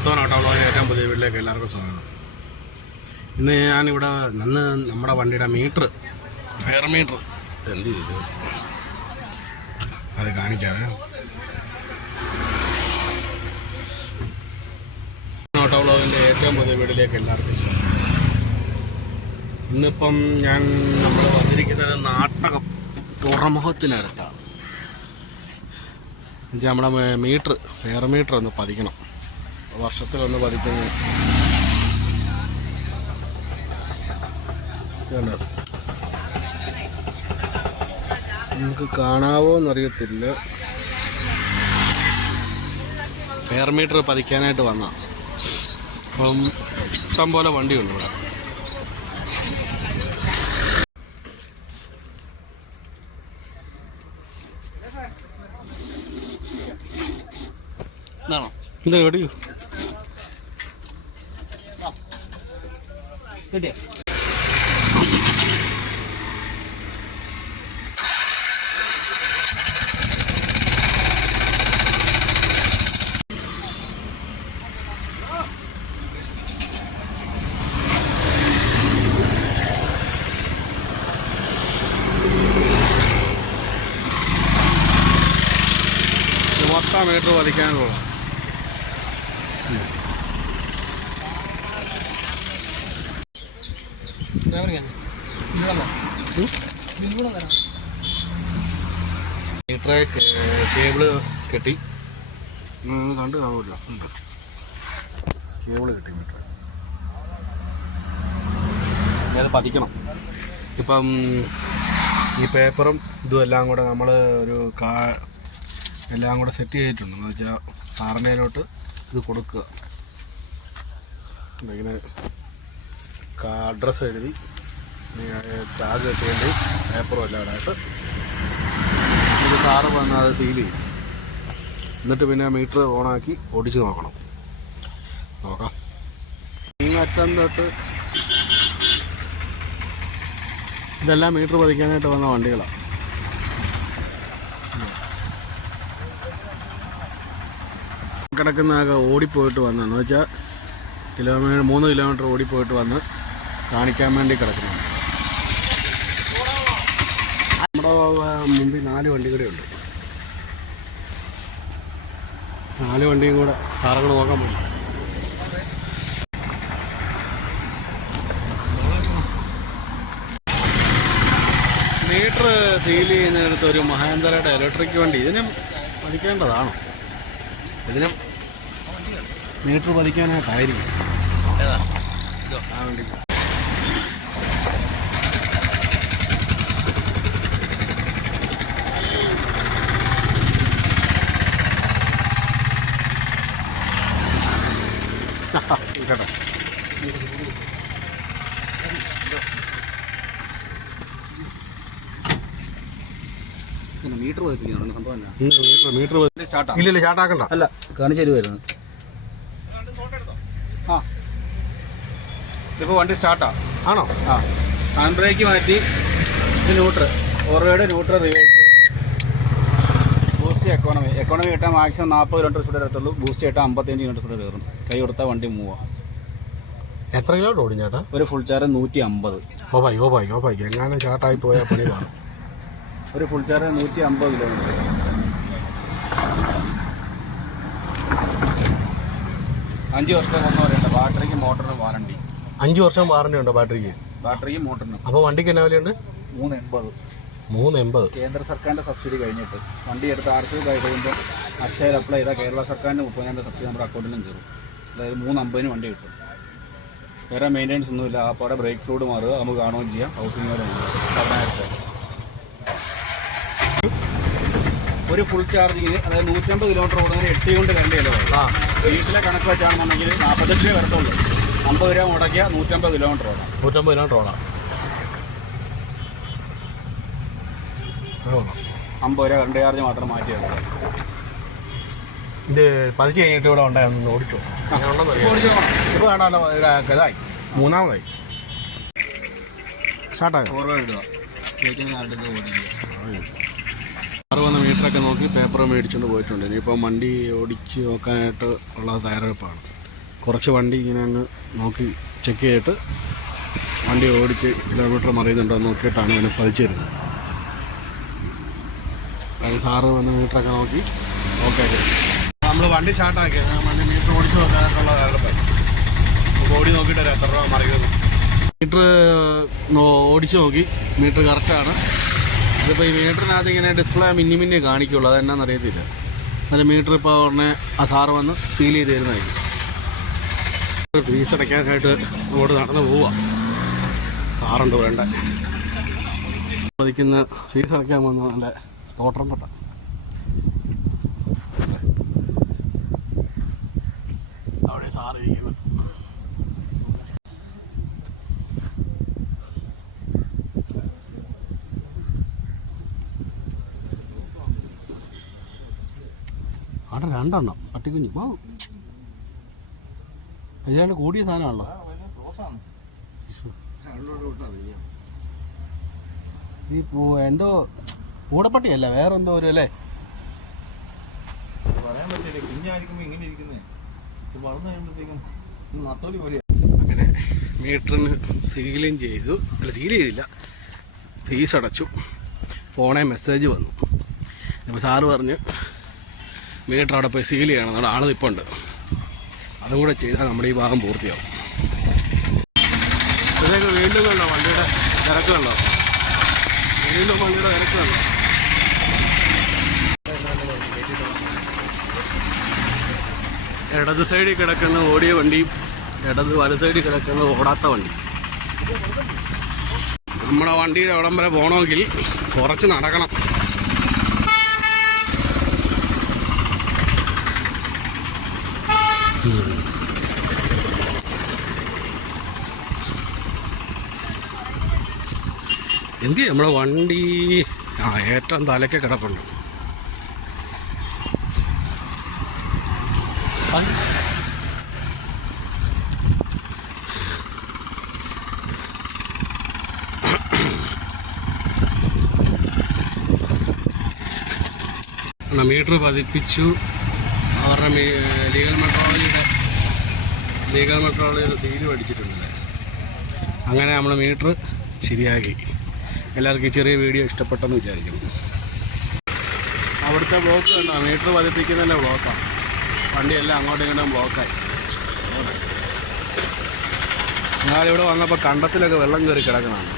പുത്തോൻ ഓട്ടോളോജി ഏറ്റവും പുതിയ വീട്ടിലേക്ക് എല്ലാവർക്കും സ്വാഗതം. ഇന്ന് ഞാനിവിടെ നിന്ന് നമ്മുടെ വണ്ടിയുടെ മീറ്റർ ഫെയർ മീറ്റർ എന്ത് ചെയ്തു? അത് കാണിക്കാവേ. ഓട്ടോളോജിന്റെ ഏറ്റവും പുതിയ വീട്ടിലേക്ക് എല്ലാവർക്കും സ്വാഗതം. ഇന്നിപ്പം ഞാൻ നമ്മൾ വന്നിരിക്കുന്നത് നാട്ടകം തുറമുഖത്തിനടുത്താണ്. എന്നുവെച്ചാൽ നമ്മുടെ മീറ്റർ ഫെയർ മീറ്റർ ഒന്ന് പതിക്കണം. വർഷത്തിലൊന്ന് ഒന്ന് ഇതുണ്ട്. നമുക്ക് കാണാവോ എന്നറിയത്തില്ല എയർ മീറ്റർ പതിക്കാനായിട്ട് വന്ന. അപ്പം ഇഷ്ടം പോലെ വണ്ടിയുണ്ട് ഇവിടെ. ഇതാണോ? ഇത് എവിടെയോ കിട്ടിയ ഇത് മൊത്തം മീറ്റർ പതിക്കാനുള്ള മീറ്ററെ കേബിൾ കെട്ടി. കണ്ട് കാണൂല കേബിൾ കെട്ടി മീറ്റർ അത് പതിക്കണം. ഇപ്പം ഈ പേപ്പറും ഇതും എല്ലാം കൂടെ നമ്മൾ ഒരു കാ എല്ലാം കൂടെ സെറ്റ് ചെയ്തിട്ടുണ്ട്. എന്ന് വെച്ചാൽ സാറിനയിലോട്ട് ഇത് കൊടുക്കുക. ഇങ്ങനെ അഡ്രസ്സ് എഴുതി. ചാർജ് കെട്ടിയിട്ട് പേപ്പറും എല്ലാം ഇടായിട്ട് സാറ് വന്ന് അത് സീൽ ചെയ്യും. എന്നിട്ട് പിന്നെ മീറ്റർ ഓണാക്കി ഓടിച്ച് നോക്കണം. നോക്കാം. ഇങ്ങറ്റം തൊട്ട് ഇതെല്ലാം മീറ്റർ പതിക്കാനായിട്ട് വന്ന വണ്ടികളാണ് കിടക്കുന്നതൊക്കെ ഓടിപ്പോയിട്ട് വന്നെന്ന് വെച്ചാൽ കിലോമീറ്റർ മൂന്ന് കിലോമീറ്റർ ഓടിപ്പോയിട്ട് വന്ന് കാണിക്കാൻ വേണ്ടി കിടക്കുന്നു നമ്മുടെ മുമ്പിൽ നാല് വണ്ടി കൂടെ ഉണ്ട്. നാല് വണ്ടിയും കൂടെ സാറങ്ങൾ നോക്കാൻ പറ്റും മീറ്റർ സീൽ ചെയ്യുന്നിടത്ത് ഒരു മഹേന്ദ്രയുടെ ഇലക്ട്രിക് വണ്ടി ഇതിനും പതിക്കേണ്ടതാണോ. ഇതിനും മീറ്റർ പതിക്കാനായിട്ടായിരിക്കും. ആ വണ്ടി. കേട്ടോ മീറ്റർ ഇല്ലില്ല ചാട്ടാക്കണ്ട അല്ല കാണിച്ചു തരുമായിരുന്നു ആ. ഇതിപ്പോൾ വണ്ടി സ്റ്റാർട്ടാ ആണോ? ആ. ഹാൻഡ് ബ്രേക്ക് മാറ്റി neutral forward neutral reverse boost economy economy കിട്ടാൻ മാക്സിമം നാൽപ്പത് കിലോമീറ്റർ സ്പീഡ് വരത്തുള്ളൂ. ബൂസ്റ്റ് കിട്ടാൻ അമ്പത്തഞ്ച് കിലോമീറ്റർ സ്പീഡ് കയറും. കൈ കൊടുത്താൽ വണ്ടി മൂവാം. എത്ര കിലോട്ട് ഓടി ചേട്ടാ? ഒരു ഫുൾ ചാർജ് നൂറ്റി അമ്പത് ഓ ഭായി ഓ ഭായി ഓ ഭായി. എങ്ങനെ ചാട്ടായി പോയാൽ പണി കാണും. ഒരു ഫുൾ ചാർജ് നൂറ്റി അമ്പത് കിലോമീറ്റർ അഞ്ച് വർഷം ഒന്നും പറയണ്ട. ബാറ്ററിക്ക് മോട്ടറിന് വാറണ്ടി അഞ്ച് വർഷം വാറണ്ടി ഉണ്ടോ ബാറ്ററിക്ക് ബാറ്ററിക്ക് മോട്ടറിന് അപ്പോൾ വണ്ടിക്ക് എന്നാ വിലയുണ്ട്? മൂന്ന് എൺപത്. മൂന്ന് എൺപത് കേന്ദ്ര സർക്കാരിന്റെ സബ്സിഡി കഴിഞ്ഞിട്ട് വണ്ടി എടുത്ത് ആർ സി കഴിയുമ്പോൾ അക്ഷയയിൽ അപ്ലൈ ചെയ്താൽ കേരള സർക്കാരിന്റെ മുപ്പതിനായിരം സബ്സിഡി നമ്മുടെ അക്കൗണ്ടിലും കയറും അതായത് മൂന്ന് അമ്പതിന് വണ്ടി കിട്ടും. വേറെ മെയിന്റെനൻസ് ഒന്നുമില്ല. ആ പാടെ ബ്രേക്ക് ഫ്ലൂഡ് മാറുക. നമുക്ക് കാണുകയും ചെയ്യാം. ഹൗസിംഗ് വരെ ഒരു ഫുൾ ചാർജിങ്ങിന് അതായത് നൂറ്റമ്പത് കിലോമീറ്റർ ഓടുന്നതിന് എട്ട് കൊണ്ട് കറണ്ട് ആ. വീട്ടിലെ കണക്ക് വെച്ചാണെന്നുണ്ടെങ്കിൽ നാൽപ്പത്തെട്ട് രൂപ വരത്തുള്ളൂ അമ്പത് രൂപ മുടക്കിയ നൂറ്റമ്പത് കിലോമീറ്റർ ഓടാം. നൂറ്റമ്പത് കിലോമീറ്റർ ഓടാം. അമ്പത് രൂപ. കണ്ടു ചാർജ് മാത്രം മാറ്റിയത് ഇത് പതിച്ച് കഴിഞ്ഞിട്ട് ഇവിടെ ഉണ്ടായിരുന്നു ഓടിച്ചോ. ഇപ്പോൾ കാണാമല്ലോ ഇതായി. മൂന്നാമതായി. സ്റ്റാർട്ടായോ? വന്ന മീറ്ററൊക്കെ നോക്കി പേപ്പർ മേടിച്ചുകൊണ്ട് പോയിട്ടുണ്ട്. ഇനിയിപ്പോൾ വണ്ടി ഓടിച്ച് നോക്കാനായിട്ട് ഉള്ള തയ്യാറെടുപ്പാണ്. കുറച്ച് വണ്ടി ഇങ്ങനെ അങ്ങ് നോക്കി ചെക്ക് ചെയ്തിട്ട് വണ്ടി ഓടിച്ച് കിലോമീറ്റർ മറിയുന്നുണ്ടോ നോക്കിയിട്ടാണ് ഇതിനെ പതിച്ചു തരുന്നത്. അത് സാറ് വന്ന് മീറ്ററൊക്കെ നോക്കി. ഓക്കെ നമ്മൾ വണ്ടി സ്റ്റാർട്ടാക്കി വണ്ടി മീറ്റർ ഓടിച്ച് നോക്കാനായിട്ടുള്ള കാരണം. ഓടി നോക്കിയിട്ട് വരാം. എത്ര രൂപ മറിയുന്നു മീറ്റർ ഓടിച്ച് നോക്കി. മീറ്റർ കറക്റ്റാണ് ഇതിപ്പോൾ ഈ മീറ്ററിനകത്ത് ഇങ്ങനെ ഡിസ്പ്ലേ മിന്നി മിന്നി കാണിക്കുള്ളൂ. അതെന്നാന്ന് അറിയത്തില്ല. എന്നാലും മീറ്റർ ഇപ്പോൾ ഉടനെ ആ സാറ് വന്ന് സീൽ ചെയ്ത് തരുന്നതായിരിക്കും. ഫീസ് അടയ്ക്കാനായിട്ട് അങ്ങോട്ട് നടന്ന് പോവാ. സാറുണ്ട് വേണ്ട ചോദിക്കുന്ന ഫീസ് അടയ്ക്കാൻ വന്ന? നല്ല തോട്ടം പത്ത അവിടെ സാറ് ഇരിക്കുന്നു. അവിടെ രണ്ടെണ്ണം പട്ടിക്കുഞ്ഞ്. വാ. ഇതാണ് കൂടിയ സാധനമാണല്ലോ. ഈ പൂ- എന്തോ കൂടപ്പട്ടിയല്ല വേറെ എന്തോ ഒരു അല്ലേ? പറയാൻ പറ്റില്ല കുഞ്ഞായിരിക്കുമ്പോ ഇങ്ങനെ ഇരിക്കുന്നേ. പക്ഷെ വളർന്നു കഴിയുമ്പോഴത്തേക്കും നത്തോലി പോലെ അങ്ങനെ മീറ്ററിന് സീലിങ് ചെയ്തു. അല്ല സീൽ ചെയ്തില്ല. ഫീസ് അടച്ചു. ഫോണേ മെസ്സേജ് വന്നു. അപ്പോൾ സാറ് പറഞ്ഞ് മീറ്റർ അവിടെ പോയി സീൽ ചെയ്യണം നമ്മുടെ ആൾ നിൽപ്പുണ്ട് അതും കൂടെ ചെയ്താൽ നമ്മുടെ ഈ ഭാഗം പൂർത്തിയാവും. ഇതൊക്കെ വീണ്ടും കണ്ടോ? വണ്ടിയുടെ തിരക്ക് കണ്ടോ? വീണ്ടും വണ്ടിയുടെ തിരക്ക് കണ്ടോ? ഇടത് സൈഡിൽ കിടക്കുന്ന ഓടിയ വണ്ടിയും ഇടത് വലത് സൈഡിൽ കിടക്കുന്ന ഓടാത്ത വണ്ടി. നമ്മുടെ വണ്ടിയുടെ അവിടം വരെ പോകണമെങ്കിൽ കുറച്ച് നടക്കണം. എന്തി നമ്മുടെ വണ്ടി ആ ഏറ്റവും തലയ്ക്ക് കിടപ്പുണ്ട്. മീറ്റർ പതിപ്പിച്ചു. അവരുടെ ലീഗൽ മെട്രോളജിയുടെ ലീഗൽ മെട്രോളജിയുടെ സീൽ അടിച്ചിട്ടുണ്ട് അങ്ങനെ നമ്മൾ മീറ്റർ ശരിയാക്കി. എല്ലാവർക്കും ചെറിയ വീഡിയോ ഇഷ്ടപ്പെട്ടെന്ന് വിചാരിക്കുന്നു. അവിടുത്തെ ബ്ലോക്ക് കണ്ടോ? മീറ്റർ പതിപ്പിക്കുന്നതിന്റെ ബ്ലോക്കാണ്. വണ്ടിയെല്ലാം അങ്ങോട്ടും ഇങ്ങോട്ടും ബ്ലോക്കായി ഞാനിവിടെ വന്നപ്പോൾ കണ്ടത്തിലൊക്കെ വെള്ളം കയറി കിടക്കുന്നതാണ്.